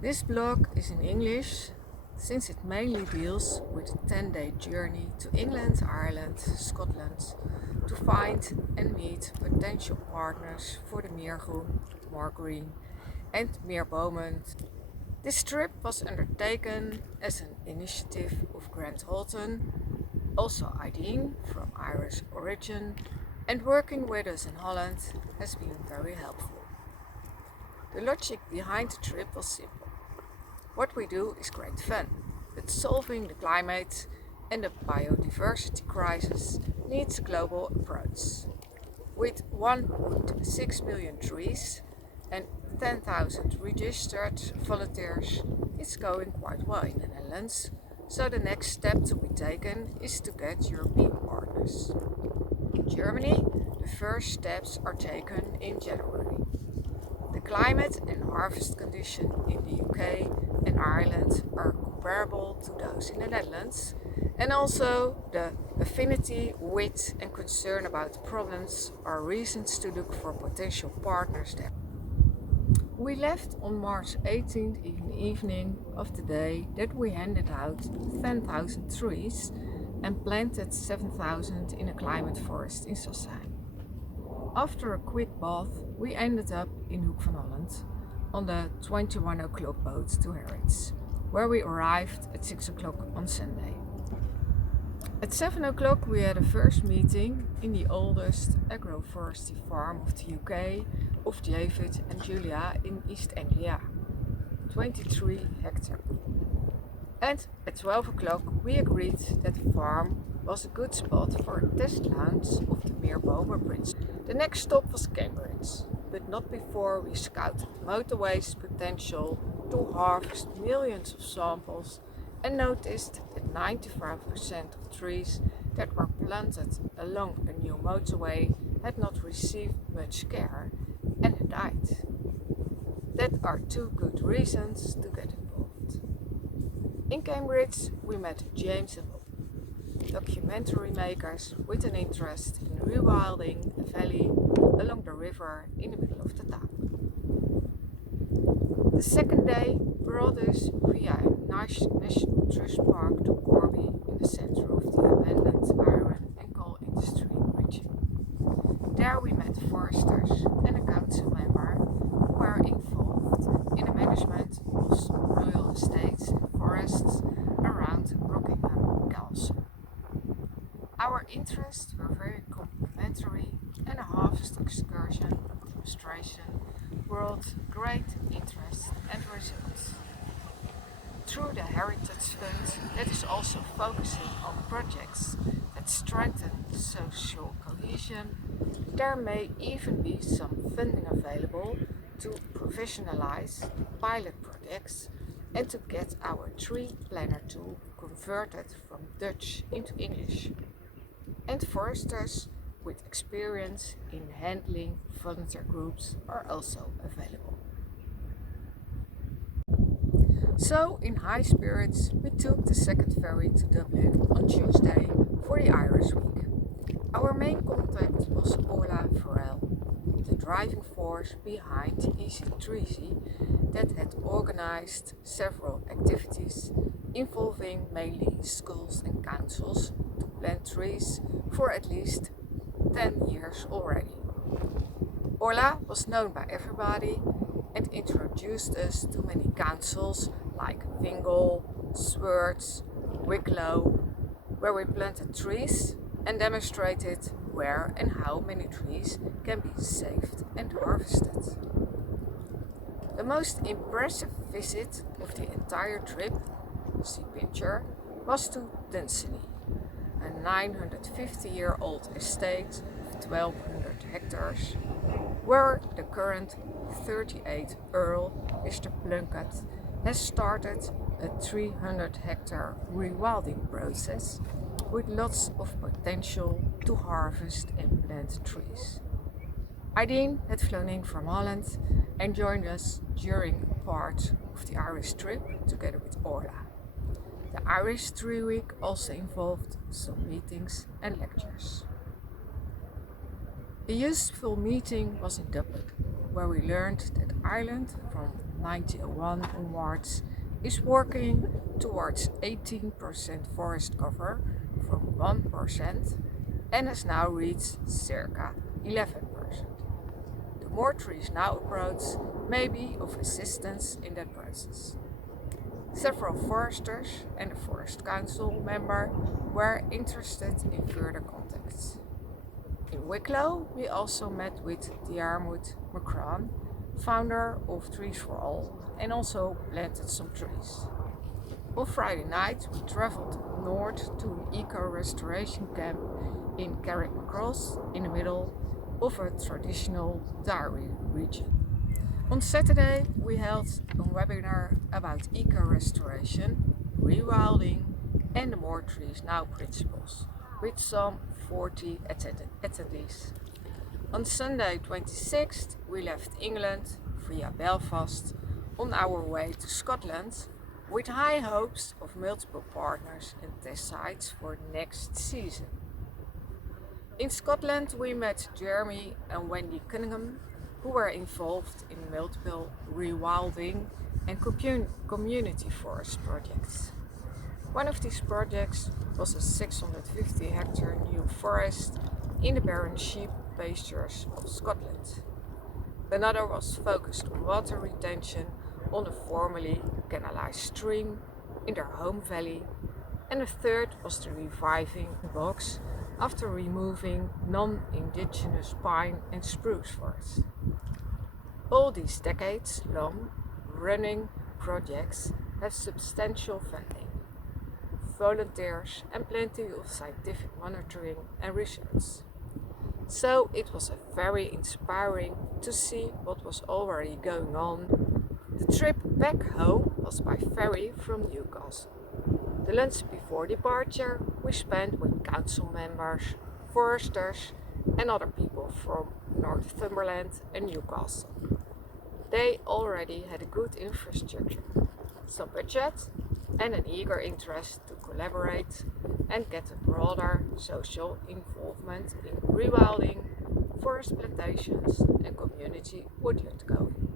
This blog is in English since it mainly deals with a 10-day journey to England, Ireland, Scotland to find and meet potential partners for the MeerBomen, More Green and MeerBomen. This trip was undertaken as an initiative of Grant Holton, also Ideen from Irish origin, and working with us in Holland has been very helpful. The logic behind the trip was simple. What we do is great fun, but solving the climate and the biodiversity crisis needs a global approach. With 1.6 million trees and 10,000 registered volunteers, it's going quite well in the Netherlands, so the next step to be taken is to get European partners. In Germany, the first steps are taken in January. The climate and harvest conditions in the UK and Ireland are comparable to those in the Netherlands, and also the affinity, wit and concern about the problems are reasons to look for potential partners there. We left on March 18th in the evening of the day that we handed out 10,000 trees and planted 7,000 in a climate forest in Sassheim. After a quick bath, we ended up in Hoek van Holland on the 21 o'clock boat to Harwich, where we arrived at 6 o'clock on Sunday. At 7 o'clock we had a first meeting in the oldest agroforestry farm of the UK of David and Julia in East Anglia, 23 hectares. And at 12 o'clock we agreed that the farm was a good spot for a test launch of the MeerBomen principle. The next stop was Cambridge, but not before we scouted motorway's potential to harvest millions of samples and noticed that 95% of trees that were planted along the new motorway had not received much care and had died. That are two good reasons to get involved. In Cambridge we met James and Bob, documentary makers with an interest in rewilding a valley along the river in the middle of the town. The second day brought us via a National Trust Park to Corby in the center of the abandoned iron and coal industry region. There we met foresters and a council member who were involved in the management of some royal estates and forests around Rockingham Castle. Our interests were very complementary and a harvest excursion demonstration brought great interest and results. Through the Heritage Fund that is also focusing on projects that strengthen social cohesion, there may even be some funding available to professionalize pilot projects and to get our tree planner tool converted from Dutch into English. And foresters with experience in handling volunteer groups are also available. So, in high spirits, we took the second ferry to Dublin on Tuesday for the Irish Week. Our main contact was Orla Farrell, the driving force behind EC3C that had organized several activities involving mainly schools and councils to plant trees for at least 10 years already. Orla was known by everybody and introduced us to many councils like Wingle, Swords, Wicklow, where we planted trees and demonstrated where and how many trees can be saved and harvested. The most impressive visit of the entire trip, see picture, was to Dunsany, a 950-year-old estate of 1,200 hectares, where the current 38th Earl, Mr. Plunkett, has started a 300-hectare rewilding process with lots of potential to harvest and plant trees. Ideen had flown in from Holland and joined us during part of the Irish trip together with Orla. The Irish Tree Week also involved some meetings and lectures. A useful meeting was in Dublin, where we learned that Ireland from 1901 onwards is working towards 18% forest cover from 1% and has now reached circa 11%. The More Trees Now approach may be of assistance in that process. Several foresters and a Forest Council member were interested in further contacts. In Wicklow, we also met with Diarmuid McCran, founder of Trees for All, and also planted some trees. On Friday night, we travelled north to an eco-restoration camp in Carrickmacross, in the middle of a traditional dairy region. On Saturday, we held a webinar about eco-restoration, rewilding and the More Trees Now principles with some 40 attendees. On Sunday 26th, we left England via Belfast on our way to Scotland with high hopes of multiple partners and test sites for next season. In Scotland, we met Jeremy and Wendy Cunningham, who were involved in multiple rewilding and community forest projects. One of these projects was a 650-hectare new forest in the barren sheep pastures of Scotland. Another was focused on water retention on a formerly canalized stream in their home valley, and a third was the reviving bogs after removing non-indigenous pine and spruce forests. All these decades-long running projects have substantial funding, volunteers and plenty of scientific monitoring and research. So it was very inspiring to see what was already going on. The trip back home was by ferry from Newcastle. The lunch before departure we spent with council members, foresters and other people from Northumberland and Newcastle. They already had a good infrastructure, some budget and an eager interest to collaborate and get a broader social involvement in rewilding, forest plantations and community woodland going.